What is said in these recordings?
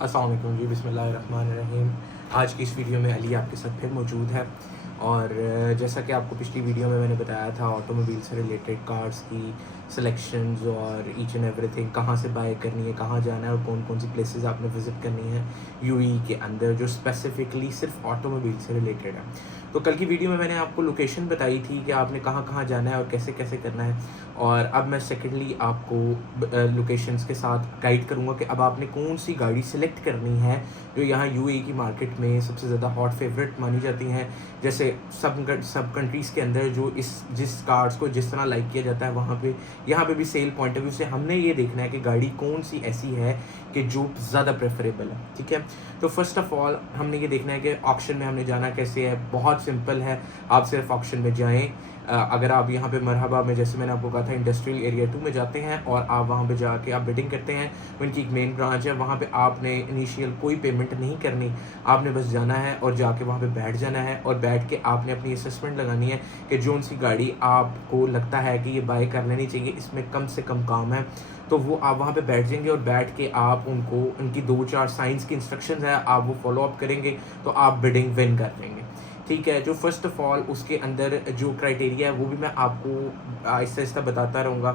अस्सलाम वालेकुम जी, बिस्मिल्लाहिर्रहमानिर्रहीम। आज की इस वीडियो में अली आपके साथ फिर मौजूद है। और जैसा कि आपको पिछली वीडियो में मैंने बताया था, ऑटोमोबाइल से रिलेटेड कार्स की सिलेक्शंस और ईच एंड एवरीथिंग, कहाँ से बाय करनी है, कहाँ जाना है और कौन कौन सी प्लेसेस आपने विज़िट करनी है यूएई के अंदर, जो स्पेसिफिकली सिर्फ ऑटोमोबाइल से रिलेटेड है। तो कल की वीडियो में मैंने आपको लोकेशन बताई थी कि आपने कहाँ कहाँ जाना है और कैसे कैसे करना है। और अब मैं सेकेंडली आपको लोकेशंस के साथ गाइड करूँगा कि अब आपने कौन सी गाड़ी सेलेक्ट करनी है जो यहाँ यूएई की मार्केट में सबसे ज़्यादा हॉट फेवरेट मानी जाती हैं। जैसे सब कंट्रीज़ के अंदर जो जिस कार्स को जिस तरह लाइक किया जाता है, वहाँ पे यहाँ पे भी सेल पॉइंट ऑफ व्यू से हमने ये देखना है कि गाड़ी कौन सी ऐसी है कि जो ज़्यादा प्रेफरेबल है। ठीक है, तो फर्स्ट ऑफ ऑल हमने ये देखना है कि ऑक्शन में हमने जाना कैसे है। बहुत सिंपल है, आप सिर्फ ऑक्शन में जाएं। अगर आप यहाँ पे मरहबा में, जैसे मैंने आपको कहा था, इंडस्ट्रियल एरिया 2 में जाते हैं और आप वहाँ पे जाके आप बिडिंग करते हैं। उनकी एक मेन ब्रांच है, वहाँ पे आपने इनिशियल कोई पेमेंट नहीं करनी, आपने बस जाना है और जाके वहाँ पे बैठ जाना है और बैठ के आपने अपनी असेसमेंट लगानी है कि जो सी गाड़ी आपको लगता है कि ये बाय कर लेनी चाहिए, इसमें कम से कम काम है, तो वो आप वहाँ पे बैठ जाएंगे और बैठ के आप उनको उनकी 2-4 साइंस की इंस्ट्रक्शंस है, आप वो फॉलो अप करेंगे तो आप बिडिंग विन कर लेंगे। ठीक है, जो फर्स्ट ऑफ ऑल उसके अंदर जो क्राइटेरिया है वो भी मैं आपको आहिस्ता आहिस्ता बताता रहूँगा।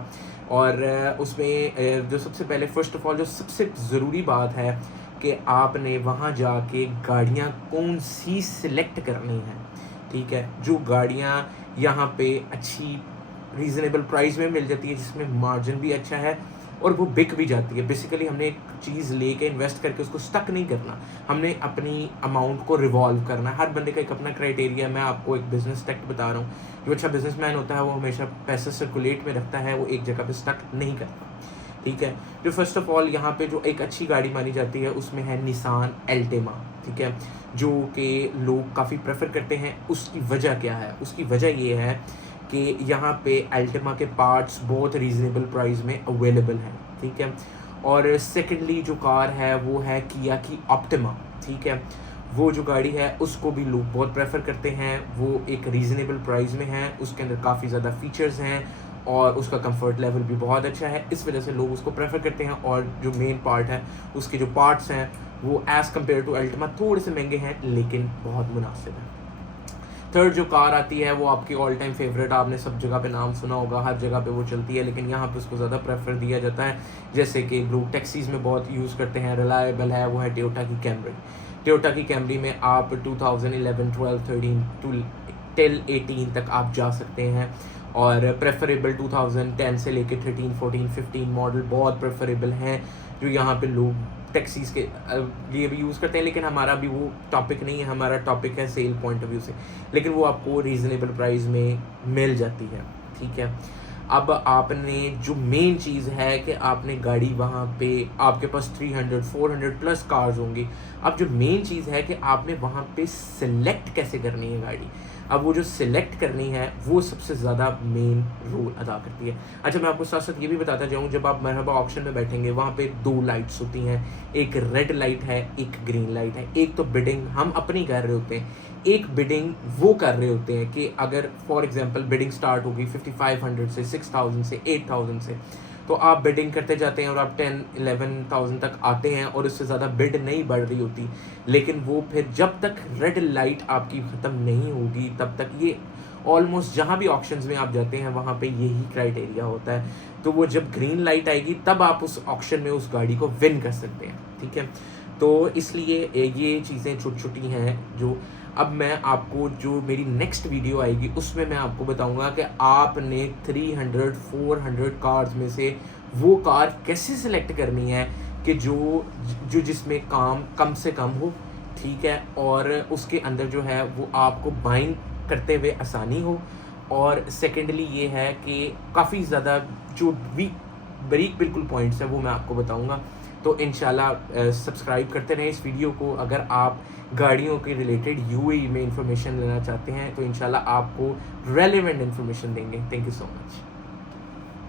और उसमें जो सबसे पहले फर्स्ट ऑफ ऑल जो सबसे ज़रूरी बात है कि आपने वहाँ जाके गाड़ियाँ कौन सी सिलेक्ट करनी है। ठीक है, जो गाड़ियाँ यहाँ पे अच्छी रीज़नेबल प्राइस में मिल जाती है, जिसमें मार्जिन भी अच्छा है और वो बिक भी जाती है। बेसिकली हमने एक चीज़ लेके इन्वेस्ट करके उसको स्टक नहीं करना, हमने अपनी अमाउंट को रिवॉल्व करना है। हर बंदे का एक अपना क्राइटेरिया। मैं आपको एक बिजनेस टेक्ट बता रहा हूँ, जो अच्छा बिजनेसमैन होता है वो हमेशा पैसा सर्कुलेट में रखता है, वो एक जगह पे स्टक नहीं करता। ठीक है, जो फर्स्ट ऑफ ऑल यहाँ पे जो एक अच्छी गाड़ी मानी जाती है उसमें है निसान एल्टेमा। ठीक है, जो कि लोग काफ़ी प्रेफर करते हैं। उसकी वजह क्या है? उसकी वजह ये है कि यहाँ पे अल्टिमा के पार्ट्स बहुत रीज़नेबल प्राइस में अवेलेबल हैं। ठीक है, और सेकेंडली जो कार है वो है किया की ऑप्टिमा। ठीक है, वो जो गाड़ी है उसको भी लोग बहुत प्रेफर करते हैं। वो एक रीज़नेबल प्राइस में है, उसके अंदर काफ़ी ज़्यादा फीचर्स हैं और उसका कंफर्ट लेवल भी बहुत अच्छा है, इस वजह से लोग उसको प्रेफर करते हैं। और जो मेन पार्ट है, उसके जो पार्ट्स हैं वो एज़ कम्पेयर टू अल्टिमा थोड़े से महंगे हैं लेकिन बहुत मुनासिब है। थर्ड जो कार आती है वो आपकी ऑल टाइम फेवरेट, आपने सब जगह पे नाम सुना होगा, हर जगह पे वो चलती है लेकिन यहाँ पे उसको ज़्यादा प्रेफर दिया जाता है। जैसे कि लोग टैक्सीज़ में बहुत यूज़ करते हैं, रिलायबल है, वो है टोयोटा की कैमरी। टोयोटा की कैमरी में आप 2011, 12, 13 टिल 18 तक आप जा सकते हैं और प्रेफरेबल 2010 से लेके 13, 14, 15 मॉडल बहुत प्रेफरेबल हैं, जो यहाँ पे लोग टैक्सीज़ के लिए भी यूज़ करते हैं। लेकिन हमारा भी वो टॉपिक नहीं है, हमारा टॉपिक है सेल पॉइंट ऑफ व्यू से, लेकिन वो आपको रीज़नेबल प्राइस में मिल जाती है। ठीक है, अब आपने जो मेन चीज़ है कि आपने गाड़ी, वहाँ पे आपके पास 300, 400 प्लस कार्स होंगी। अब जो मेन चीज़ है कि आपने वहाँ पे सिलेक्ट कैसे करनी है गाड़ी। अब वो जो सिलेक्ट करनी है वो सबसे ज़्यादा मेन रोल अदा करती है। अच्छा, मैं आपको साथ साथ ये भी बताता जाऊँ, जब आप मरहबा ऑप्शन में बैठेंगे वहाँ पे 2 लाइट्स होती हैं, एक रेड लाइट है, एक ग्रीन लाइट है। एक तो बिडिंग हम अपनी कर रहे होते हैं, एक बिडिंग वो कर रहे होते हैं कि अगर फॉर एग्जांपल बिडिंग स्टार्ट होगी 5500 से, 6000 से, 8000 से, तो आप बिडिंग करते जाते हैं और आप 10-11,000 तक आते हैं और उससे ज़्यादा बिड नहीं बढ़ रही होती। लेकिन वो फिर जब तक रेड लाइट आपकी ख़त्म नहीं होगी तब तक, ये ऑलमोस्ट जहाँ भी ऑक्शंस में आप जाते हैं वहाँ पे यही क्राइटेरिया होता है। तो वो जब ग्रीन लाइट आएगी तब आप उस ऑक्शन में उस गाड़ी को विन कर सकते हैं। ठीक है, तो इसलिए ये चीज़ें छोटी छोटी हैं जो अब मैं आपको, जो मेरी नेक्स्ट वीडियो आएगी उसमें मैं आपको बताऊंगा कि आपने 300, 400 कार्स में से वो कार कैसे सिलेक्ट करनी है कि जो जिसमें काम कम से कम हो। ठीक है, और उसके अंदर जो है वो आपको बाइंग करते हुए आसानी हो। और सेकेंडली ये है कि काफ़ी ज़्यादा जो बारीक बिल्कुल पॉइंट्स हैं वो मैं आपको बताऊंगा। तो इंशाल्लाह सब्सक्राइब करते रहें इस वीडियो को। अगर आप गाड़ियों के रिलेटेड यूएई में इंफॉर्मेशन लेना चाहते हैं तो इंशाल्लाह आपको रेलेवेंट इंफॉर्मेशन देंगे। Thank you so much.